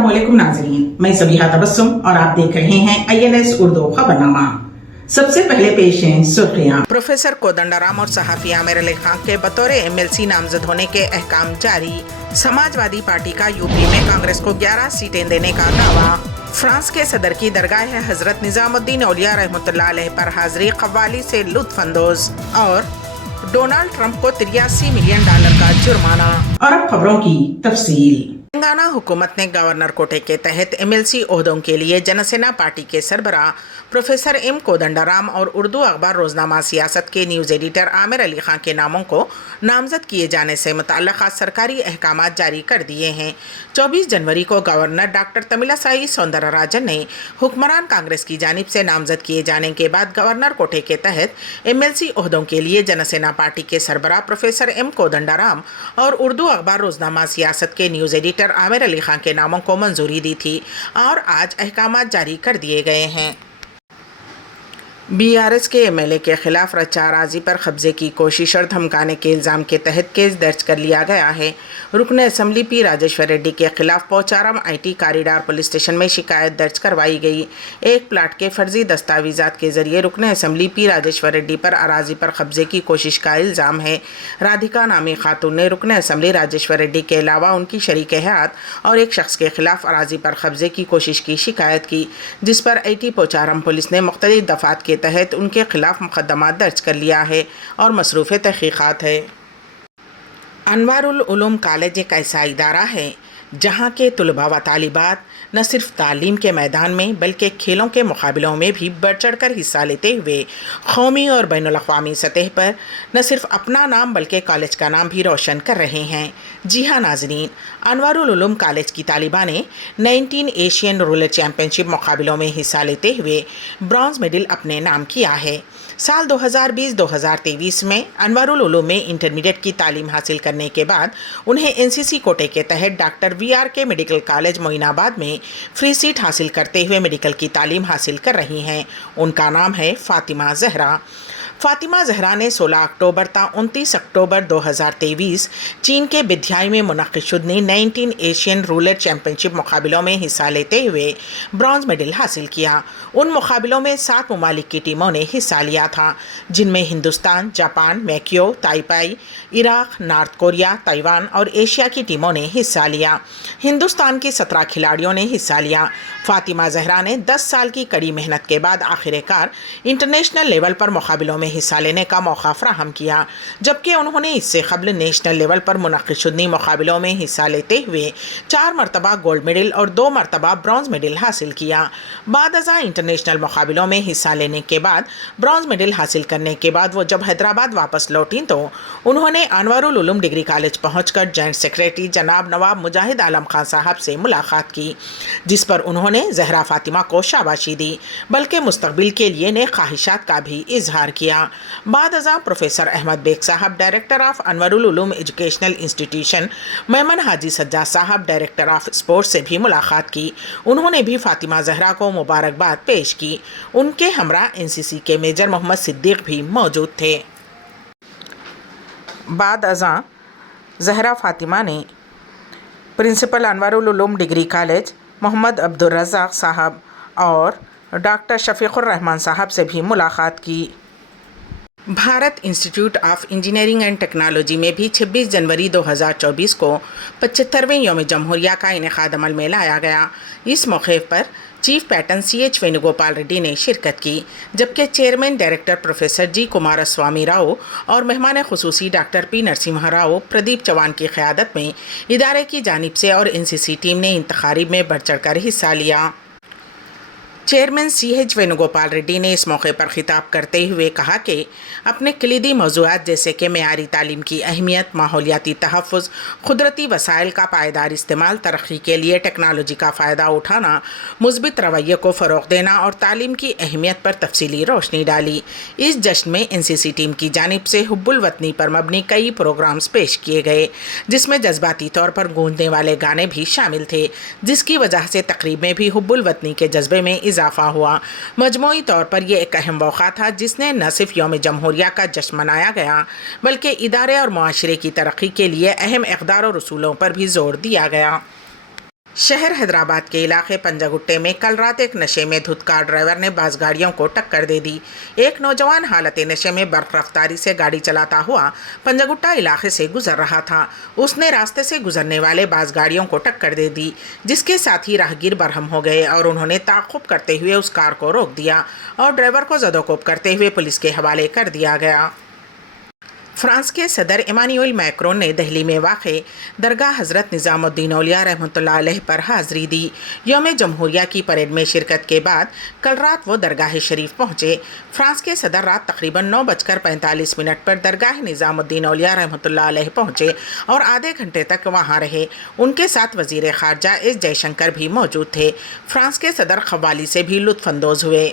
अस्सलामुअलैकुम नाज़रीन, मैं सबीहा तबस्सुम और आप देख रहे हैं INS उर्दू खबरनामा। सबसे पहले पेश हैं सुर्खियां। प्रोफेसर कोदंडाराम और सहाफी आमिर अली खान के बतौर MLC नामजद होने के अहकाम जारी। समाजवादी पार्टी का यूपी में कांग्रेस को 11 सीटें देने का दावा। फ्रांस के सदर की दरगाह हजरत निजामुद्दीन औलिया रहमतुल्लाह अलैह पर हाजिरी कव्वाली से लुत्फ अंदोज। और डोनाल्ड ट्रंप को $83 मिलियन का जुर्माना। और अब खबरों की तफसील। तेलंगाना हुकूमत ने गवर्नर कोटे के तहत MLC ओहदों के लिए जनसेना पार्टी के सरबराह प्रोफेसर M कोदंडाराम और उर्दू अखबार रोजनामा सियासत के न्यूज़ एडिटर आमिर अली खान के नामों को नामजद किए जाने से मुतल्लिक़ सरकारी अहकाम जारी कर दिए हैं। 24 जनवरी को गवर्नर डॉक्टर तमिलिसाई सौंदरराजन ने हुक्मरान कांग्रेस की जानिब से नामजद किए जाने के बाद गवर्नर कोटे के तहत MLC ओहदों के लिए जनसेना पार्टी के सरबराह प्रोफेसर M कोदंडाराम और उर्दू अखबार रोजनामा सियासत के न्यूज़ एडिटर आमिर अली खान के नामों को मंजूरी दी थी और आज अहकाम जारी कर दिए गए हैं। BRS के MLA के खिलाफ रचाराजी पर कब्जे की कोशिश और धमकाने के इल्ज़ाम के तहत केस दर्ज कर लिया गया है। रुकन असम्बली P राजेश्वर रेड्डी के खिलाफ Pocharam IT corridor police station में शिकायत दर्ज करवाई गई। एक प्लाट के फर्जी दस्तावेजात के जरिए रुकन असम्बली P राजेश्वर रेड्डी पर अराजी पर कब्जे की कोशिश का इल्ज़ाम है। राधिका नामी खातून ने रुकन असम्बली राजेश्वर रेड्डी के अलावा उनकी शरीक हयात और एक शख्स के खिलाफ अराजी पर कब्जे की कोशिश की शिकायत की, जिस पर IT पोचारम पुलिस ने मुख्तलिफ दफ़ात के तहत उनके खिलाफ मुकदमा दर्ज कर लिया है और मसरूफ़ तहक़ीक़ात है। अनवारुल उलूम कॉलेज एक ऐसा इदारा है जहाँ के तलबा व तालिबात न सिर्फ तालीम के मैदान में बल्कि खेलों के मुकाबलों में भी बढ़ चढ़ कर हिस्सा लेते हुए कौमी और बैनुल अक़वामी सतह पर न सिर्फ अपना नाम बल्कि कॉलेज का नाम भी रोशन कर रहे हैं। जी हाँ नाज़रीन, अनवारुल उलूम कॉलेज की तालिबा ने 19 एशियन रूरल चैम्पियनशिप मुकाबलों में हिस्सा लेते हुए ब्रॉन्ज मेडल अपने नाम किया है। साल 2020-2023 में अनवारुल उलूम में इंटरमीडिएट की तालीम हासिल करने के बाद उन्हें NCC कोटे के तहत doctor VRK medical college Moinabad में फ्री सीट हासिल करते हुए मेडिकल की तालीम हासिल कर रही हैं। उनका नाम है फ़ातिमा ज़हरा। फ़ातिमा ज़हरा ने 16 अक्टूबर ता 29 अक्टूबर 2023 चीन के बिद्याई में मुनक़िद 19 एशियन रूरल चैम्पियनशिप मुकाबलों में हिस्सा लेते हुए ब्रॉन्ज मेडल हासिल किया। उन मुकाबलों में 7 ममालिक की टीमों ने हिस्सा लिया था, जिनमें Hindustan, Japan, Macau, Taipei, Iraq, North Korea, Taiwan और एशिया की टीमों ने हिस्सा लिया। हिंदुस्तान की 17 खिलाड़ियों ने हिस्सा लिया। फ़ातिमा ज़हरा ने 10 साल की कड़ी मेहनत के बाद आखिरकार इंटरनेशनल लेवल पर मुकाबलों में हिस्सा लेने का मौका फराहम किया, जबकि उन्होंने इससे कबल नेशनल लेवल पर मुनक़िद मुकाबलों में हिस्सा लेते हुए 4 मरतबा गोल्ड मेडल और 2 मरतबा ब्रॉन्ज मेडल हासिल किया। बाद अज़ा इंटरनेशनल मुकाबलों में हिस्सा लेने के बाद ब्रॉन्ज मेडल हासिल करने के बाद वो जब हैदराबाद वापस लौटी तो उन्होंने अनवारुल उलूम डिग्री कॉलेज पहुँचकर जॉइंट सेक्रेटरी जनाब नवाब मुजाहिद आलम खान साहब से मुलाकात की, जिस पर उन्होंने ज़हरा फ़ातिमा को शाबाशी दी, बल्कि मुस्तक़बिल के लिए नेक ख्वाहिशात का भी इजहार किया। बाद अज़ा प्रोफेसर अहमद बेग साहब director of Anwarul Uloom educational institution, Memon Haji Sajjad साहब डायरेक्टर ऑफ स्पोर्ट्स से भी मुलाकात की। उन्होंने भी फ़ातिमा ज़हरा को मुबारकबाद पेश की। उनके हमरा NCC के मेजर मोहम्मद सिद्दीक़ भी मौजूद थे। बाद अज़ा ज़हरा फ़ातिमा ने principal Anwarul Uloom degree college Mohammad Abdul Razzaq साहब और डॉक्टर शफ़ीक़ुर रहमान साहब से भी मुलाकात की। Bharat institute of engineering and technology में भी 26 जनवरी 2024 को 75वें यौम जमहूरिया का इनेकाद अमल में लाया गया। इस मौके पर chief pattern CH Venugopal Reddy ने शिरकत की, जबकि chairman director professor G Kumaraswamy Rao और मेहमान खुसूसी डॉक्टर P नरसिम्हा राव प्रदीप चौहान की क़यादत में इदारे की जानिब से और NCC टीम ने इन तक़ारीब में बढ़ चढ़ कर हिस्सा लिया। चेयरमैन CH वेणुगोपाल रेड्डी ने इस मौके पर खिताब करते हुए कहा कि अपने कलीदी मौज़ूआत जैसे कि मेयारी तालीम की अहमियत, माहौलियाती तहफ़्फ़ुज़, कुदरती वसाइल का पायदार इस्तेमाल, तरक्की के लिए टेक्नोलॉजी का फ़ायदा उठाना, मुस्बित रवैये को फ़रोग़ देना और तालीम की अहमियत पर तफसीली रोशनी डाली। इस जश्न में NCC टीम की जानिब से हुब्बुल वतनी पर मबनी कई प्रोग्राम्स पेश किए गए, जिसमें जज्बाती तौर पर गूंजने वाले गाने भी शामिल थे, जिसकी वजह से तकरीब में भी हुब्बुल वतनी के जज्बे में इजाफा हुआ। मजमूई तौर पर यह एक अहम मौका था जिसने न सिर्फ यौम जमहूरिया का जश्न मनाया गया बल्कि इदारे और मुआशरे की तरक्की के लिए अहम इक़दार और उसूलों पर भी जोर दिया गया। शहर हैदराबाद के इलाके पंजागुट्टे में कल रात एक नशे में धुत कार ड्राइवर ने बास गाड़ियों को टक्कर दे दी। एक नौजवान हालत नशे में बर्फ रफ्तारी से गाड़ी चलाता हुआ पंजागुट्टा इलाके से गुजर रहा था। उसने रास्ते से गुजरने वाले बास गाड़ियों को टक्कर दे दी, जिसके साथ ही राहगीर बरहम हो गए और उन्होंने ताक़ुब करते हुए उस कार को रोक दिया और ड्राइवर को ज़दोकोब करते हुए पुलिस के हवाले कर दिया गया। फ्रांस के सदर इमानुएल मैक्रोन ने दिल्ली में वाक़े दरगाह हज़रत निज़ामुद्दीन औलिया रहमतुल्लाह अलैह पर हाज़री दी। यौम जमहूरिया की परेड में शिरकत के बाद कल रात वो दरगाह शरीफ पहुँचे। फ्रांस के सदर रात तकरीबन 9:45 पर दरगाह निज़ामुद्दीन औलिया रहमतुल्लाह अलैह पहुँचे और आधे घंटे तक वहाँ रहे। उनके साथ वज़ीर ख़ारजा एस जयशंकर भी मौजूद थे। फ्रांस के सदर क़व्वाली से भी लुत्फ़अंदोज़ हुए।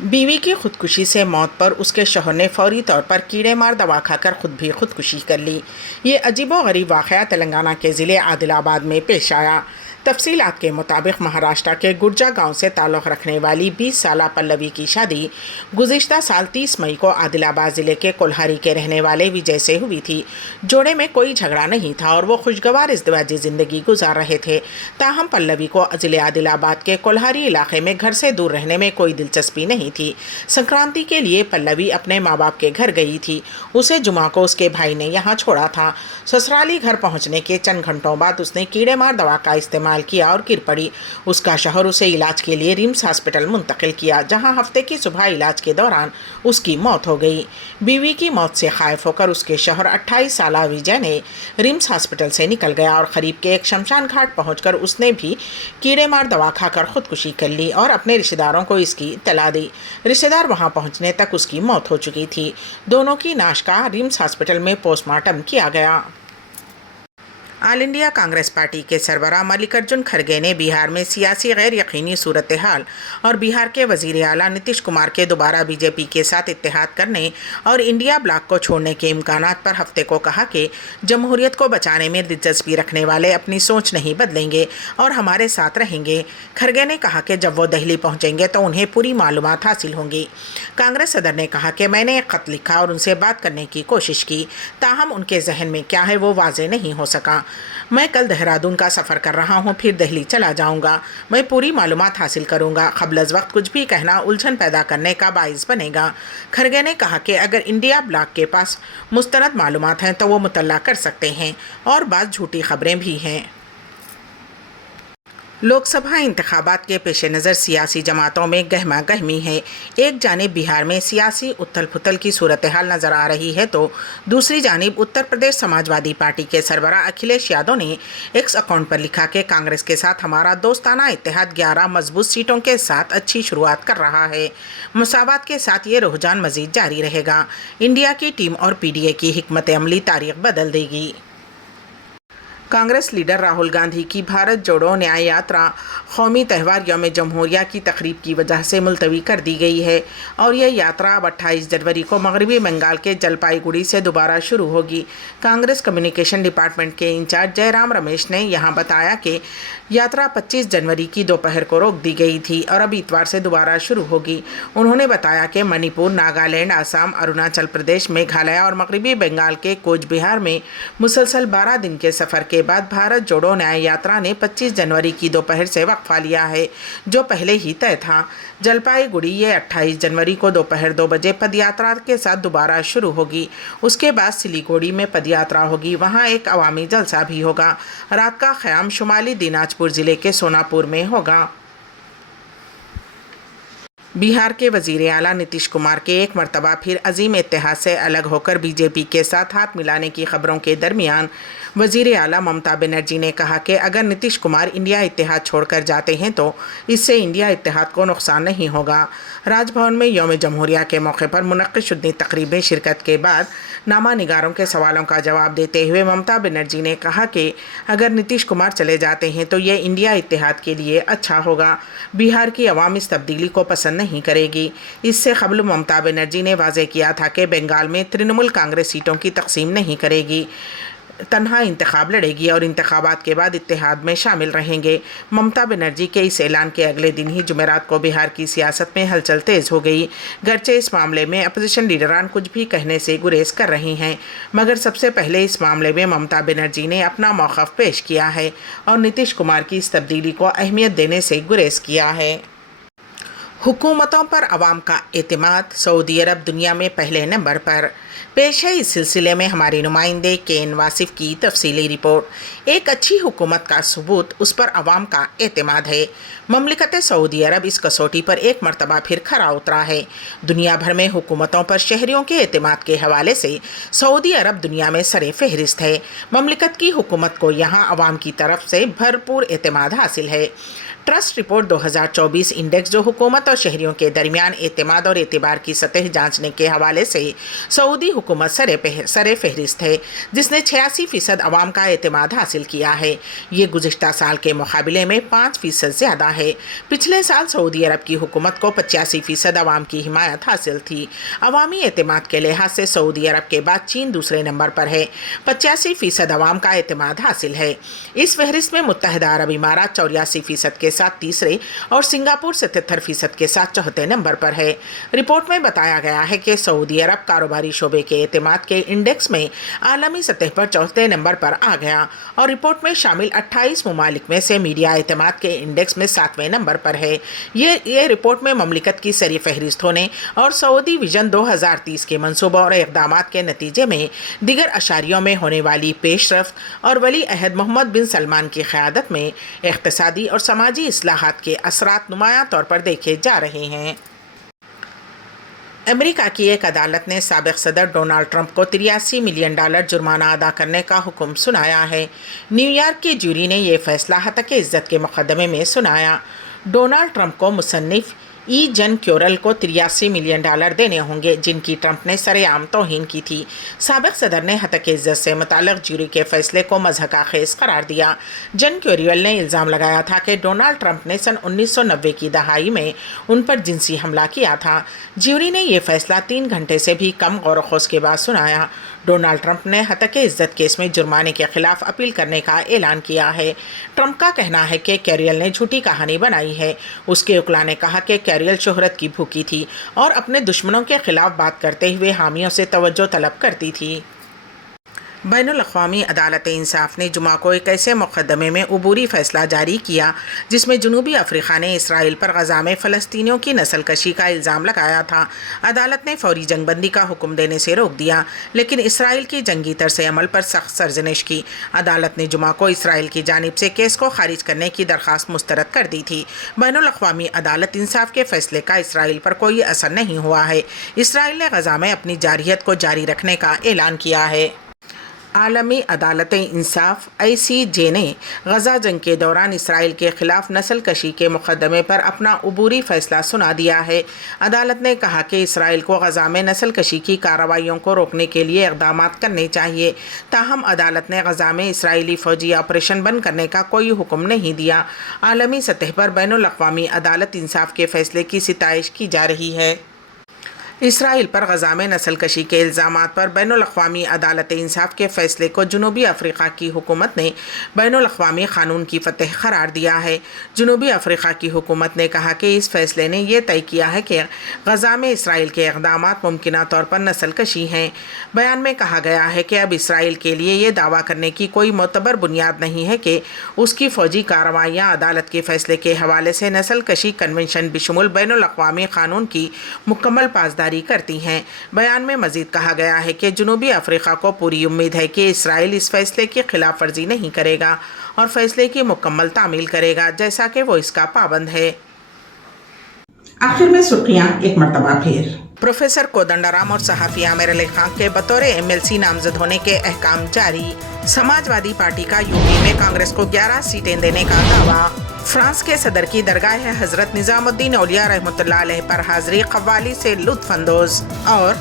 बीवी की खुदकुशी से मौत पर उसके शौहर ने फौरी तौर पर कीड़े मार दवा खाकर खुद भी खुदकुशी कर ली। ये अजीबोगरीब वाक़या तेलंगाना के ज़िले आदिलाबाद में पेश आया। तफसीलात के मुताबिक महाराष्ट्र के गुर्जा गांव से ताल्लुक़ रखने वाली 20 साला पल्लवी की शादी गुज़िश्ता साल 30 मई को आदिलाबाद ज़िले के कोल्हारी के रहने वाले विजय से हुई थी। जोड़े में कोई झगड़ा नहीं था और वो खुशगवार इज़्दिवाजी ज़िंदगी गुजार रहे थे। ताहम पल्लवी को ज़िले आदिलाबाद के कोल्हारी इलाके में घर से दूर रहने में कोई दिलचस्पी नहीं थी। संक्रांति के लिए पल्लवी अपने माँ बाप के घर गई थी। उसे जुमा को उसके भाई ने यहाँ छोड़ा था। ससुराली घर पहुँचने के चंद घंटों बाद उसने कीड़े मार दवा का इस्तेमाल किया और गिर पड़ी। उसका शौहर उसे इलाज के लिए रिम्स हॉस्पिटल मुंतकिल किया, जहां हफ्ते की सुबह इलाज के दौरान उसकी मौत हो गई। बीवी की मौत से खाइफ होकर उसके शौहर 28 साला विजय ने रिम्स हॉस्पिटल से निकल गया और करीब के एक शमशान घाट पहुंचकर उसने भी कीड़े मार दवा खाकर खुदकुशी कर ली और अपने रिश्तेदारों को इसकी इत्तला दी। रिश्तेदार वहां पहुंचने तक उसकी मौत हो चुकी थी। दोनों की नाश का रिम्स हॉस्पिटल में पोस्टमार्टम किया गया। ऑल इंडिया कांग्रेस पार्टी के सरबराह मल्लिकार्जुन खड़गे ने बिहार में सियासी गैर यकीनी सूरत हाल और बिहार के वज़ीर आला नीतीश कुमार के दोबारा बीजेपी के साथ इत्तेहाद करने और इंडिया ब्लॉक को छोड़ने के इम्कानात पर हफ्ते को कहा कि जमहूरियत को बचाने में दिलचस्पी रखने वाले अपनी सोच नहीं बदलेंगे और हमारे साथ रहेंगे। खड़गे ने कहा कि जब वो दिल्ली पहुँचेंगे तो उन्हें पूरी मालूमात हासिल होंगी। कांग्रेस सदर ने कहा कि मैंने एक ख़त लिखा और उनसे बात करने की कोशिश की, ताहम उनके जहन में क्या है वो वाज़ेह नहीं हो सका। मैं कल देहरादून का सफ़र कर रहा हूं, फिर दिल्ली चला जाऊंगा। मैं पूरी मालूमात हासिल करूंगा। क़ब्ल वक्त कुछ भी कहना उलझन पैदा करने का बाइस बनेगा। खड़गे ने कहा कि अगर इंडिया ब्लॉक के पास मुस्तनद मालूमात हैं तो वो मुतल्ला कर सकते हैं और बाज़ झूठी खबरें भी हैं। लोकसभा इंतखाबात के पेश नज़र सियासी जमातों में गहमा गहमी है। एक जानिब बिहार में सियासी उथल पुथल की सूरत हाल नज़र आ रही है तो दूसरी जानिब उत्तर प्रदेश समाजवादी पार्टी के सरबराह अखिलेश यादव ने एक्स अकाउंट पर लिखा कि कांग्रेस के साथ हमारा दोस्ताना इत्तेहाद 11 मजबूत सीटों के साथ अच्छी शुरुआत कर रहा है। मसावत के साथ ये रुझान मज़ीद जारी रहेगा। इंडिया की टीम और पीडीए की हिकमत अमली तारीख बदल देगी। कांग्रेस लीडर राहुल गांधी की भारत जोड़ो न्याय यात्रा कौमी त्यौहार यौम जमहूरिया की तकरीब की वजह से मुलतवी कर दी गई है और यह यात्रा अब 28 जनवरी को मगरबी बंगाल के जलपाईगुड़ी से दोबारा शुरू होगी। कांग्रेस कम्युनिकेशन डिपार्टमेंट के इंचार्ज जयराम रमेश ने यहाँ बताया कि यात्रा 25 जनवरी की दोपहर को रोक दी गई थी और अब इतवार से दोबारा शुरू होगी। उन्होंने बताया कि मणिपुर, नागालैंड, आसाम, अरुणाचल प्रदेश, मेघालय और मगरबी बंगाल के कोच बिहार में मुसलसल 12 दिन के सफ़र के बाद भारत जोड़ो न्याय यात्रा ने 25 जनवरी की दोपहर से वक्फा लिया है, जो पहले ही तय था। जलपाईगुड़ी ये 28 जनवरी को दोपहर 2 बजे पदयात्रा के साथ दोबारा शुरू होगी। उसके बाद सिलीगुड़ी में पदयात्रा होगी, वहाँ एक अवामी जलसा भी होगा। रात का क़याम शुमाली दिनाजपुर ज़िले के सोनापुर में होगा। बिहार के वज़ीर आला नीतीश कुमार के एक मरतबा फिर अजीम इत्तेहाद से अलग होकर बीजेपी के साथ हाथ मिलाने की खबरों के दरमियान वज़ीर आला ममता बनर्जी ने कहा कि अगर नीतीश कुमार इंडिया इत्तेहाद छोड़कर जाते हैं तो इससे इंडिया इत्तेहाद को नुकसान नहीं होगा। राजभवन में यौम जमहूरिया के मौके पर मुनक़्क़िद शुदनी तकरीब में शिरकत के बाद नामा निगारों के सवालों का जवाब देते हुए ममता बनर्जी ने कहा कि अगर नीतीश कुमार चले जाते हैं तो ये इंडिया इत्तेहाद के लिए अच्छा होगा। बिहार की अवाम इस तब्दीली को पसंद नहीं करेगी। इससे क़ब्ल ममता बनर्जी ने वाज़ेह किया था कि बंगाल में तृणमूल कांग्रेस सीटों की तकसीम नहीं करेगी। तनहा इंतखाब लड़ेगी और इंतखाबात के बाद इत्तेहाद में शामिल रहेंगे। ममता बनर्जी के इस ऐलान के अगले दिन ही जुमेरात को बिहार की सियासत में हलचल तेज हो गई। गर्चे इस मामले में अपोजिशन लीडरान कुछ भी कहने से गुरेज कर रही हैं, मगर सबसे पहले इस मामले में ममता बनर्जी ने अपना मौक़िफ़ पेश किया है और नीतीश कुमार की इस तब्दीली को अहमियत देने से गुरेज किया है। हुकूमतों पर अवाम का एतमाद, सऊदी अरब दुनिया में पहले नंबर पर। पेश है इस सिलसिले में हमारे नुमाइंदे केन वासिफ की तफसीली रिपोर्ट। एक अच्छी हुकूमत का सबूत उस पर अवाम का एतमाद है। ममलिकत सऊदी अरब इस कसौटी पर एक मरतबा फिर खरा उतरा है। दुनिया भर में हुकूमतों पर शहरियों के एतमाद के हवाले से सऊदी अरब दुनिया में सरे फहरिस्त है। ममलिकत की हुकूमत को यहाँ अवाम की तरफ से भरपूर एतमाद हासिल है। ट्रस्ट रिपोर्ट 2024 इंडेक्स जो हुकूमत और शहरियों के दरमियान एतमाद और एतबार की सतह जांचने के हवाले से सऊदी हुकूमत सरे फहरिस्त है, जिसने 86% अवाम का एतमाद हासिल किया है। ये गुज़िश्ता साल के मुकाबले में 5% ज़्यादा है। पिछले साल सऊदी अरब की हुकूमत को 85% अवाम की हिमायत हासिल थी। अवामी एतमाद के लिहाज से सऊदी अरब के बाद चीन दूसरे नंबर पर है। 85% अवाम का एतमाद हासिल है। इस फहरिस्त में मुत्तहिदा अरब इमारात 84% के साथ तीसरे और सिंगापुर 77% के साथ चौथे नंबर पर है। रिपोर्ट में बताया गया है कि सऊदी अरब कारोबारी शोबे के एतमाद के इंडेक्स में आलमी सतह पर चौथे नंबर पर आ गया और रिपोर्ट में शामिल 28 ममालिक में से मीडिया एतमाद के इंडेक्स में 7वें नंबर पर है। ये रिपोर्ट में ममलिकत की सरी फहरिस्त होने और सऊदी विजन 2030 के मंसूबों और इक़दामात के नतीजे में दिगर अशारियों में होने वाली पेशरफ्त और वली अहद मोहम्मद बिन सलमान की क़यादत में इक़्तिसादी और समाजी इस्लाहात के असरात नुमायां तौर पर देखे जा रहे हैं। अमेरिका की एक अदालत ने साबिक़ सदर डोनाल्ड ट्रंप को $83 मिलियन जुर्माना अदा करने का हुक्म सुनाया है। न्यूयॉर्क की जूरी ने यह फैसला हतक इज़्ज़त के मुकदमे में सुनाया। डोनाल्ड ट्रंप को मुसन्निफ़ जन क्योरल को $83 मिलियन देने होंगे, जिनकी ट्रंप ने सरेआम तौहीन की थी। साबिक़ सदर ने हतक इज़्ज़त से मुताल्लिक़ जूरी के फैसले को मज़हक़ाख़ेज़ करार दिया। जन क्योरल ने इल्ज़ाम लगाया था कि डोनाल्ड ट्रंप ने सन 1990 की दहाई में उन पर जिनसी हमला किया था। जूरी ने यह फैसला 3 घंटे से भी कम गौर व खोज के बाद सुनाया। डोनाल्ड ट्रंप ने हतक इज़्ज़त केस में जुर्माने के खिलाफ अपील करने का ऐलान किया है। ट्रंप का कहना है कि कैरियल ने झूठी कहानी बनाई है। उसके वकील ने कहा कि कैरियल शोहरत की भूखी थी और अपने दुश्मनों के खिलाफ बात करते हुए हामियों से तवज्जो तलब करती थी। बैनुल अक़वामी अदालत इंसाफ ने जुमा को एक ऐसे मुक़दमे में अबूरी फ़ैसला जारी किया जिसमें जनूबी अफ्रीका ने इसराइल पर गज़ा में फ़लस्तीनियों की नस्ल कशी का इल्ज़ाम लगाया था। अदालत ने फ़ौरी जंगबंदी का हुक्म देने से रोक दिया, लेकिन इसराइल की जंगी तर्स अमल पर सख्त सरजनिश की। अदालत ने जुमा को इसराइल की जानिब से केस को खारिज करने की दरख्वास्त मुस्तरद कर दी थी। बैनुल अक़वामी अदालत इंसाफ के फ़ैसले का इसराइल पर कोई असर नहीं हुआ है। इसराइल ने गज़ा में अपनी जारहियत को जारी रखने का ऐलान किया है। आलमी अदालत इंसाफ ICJ ने गज़ा जंग के दौरान इसराइल के ख़िलाफ़ नस्ल कशी के मुक़दमे पर अपना अबूरी फ़ैसला सुना दिया है। अदालत ने कहा कि इसराइल को गज़ा में नस्ल कशी की कार्रवाइयों को रोकने के लिए इक़दामात करने चाहिए। ताहम अदालत ने गज़ा में इसराइली फ़ौजी ऑपरेशन बंद करने का कोई हुक्म नहीं दिया। आलमी सतह पर बैनुल अक़वामी अदालत इंसाफ के फ़ैसले की सिताइश की जा रही है। इसराइल पर गज़ा में नस्ल कशी के इल्ज़ामात पर बैनुल अक़वामी अदालत इंसाफ के फ़ैसले को जनूबी अफ्रीका की हुकूमत ने बैनुल अक़वामी क़ानून की फ़तह करार दिया है। जनूबी अफ्रीका की हुकूमत ने कहा कि इस फ़ैसले ने यह तय किया है कि गज़ा में इसराइल के इक़दामात मुमकिना तौर पर नस्ल कशी हैं। बयान में कहा गया है कि अब इसराइल के लिए ये दावा करने की कोई मोतबर बुनियाद नहीं है कि उसकी फ़ौजी कार्रवाइयाँ अदालत के फ़ैसले के हवाले से नस्ल कशी कन्वेंशन बशमूल बैनुल अक़वामी क़ानून की मुकम्मल पासदारी करती हैं। बयान में मज़ीद कहा गया है कि जनूबी अफ्रीका को पूरी उम्मीद है कि इसराइल इस फैसले की खिलाफ वर्जी नहीं करेगा और फैसले की मुकम्मल तामील करेगा, जैसा कि वो इसका पाबंद है। आखिर में सुर्खियां एक मरतबा फिर। प्रोफेसर कोदंडराम और सहाफ़ी आमिर अली खान के बतौर MLC नामजद होने के अहकाम जारी। समाजवादी पार्टी का यूपी में कांग्रेस को 11 सीटें देने का दावा। फ्रांस के सदर की दरगाह हज़रत निज़ामुद्दीन औलिया रहमतुल्लाह अलैह पर हाज़री क़व्वाली से लुत्फ़ अंदोज़ और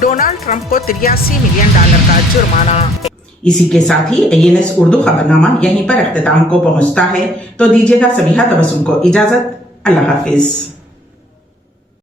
डोनाल्ड ट्रंप को $83 मिलियन का जुर्माना। इसी के साथ ही ANS उर्दू खबरनामा यहीं पर इख्तिताम को पहुंचता है। तो दीजिएगा सबिहा तबस्सुम को इजाज़त। अल्लाह हाफिज़।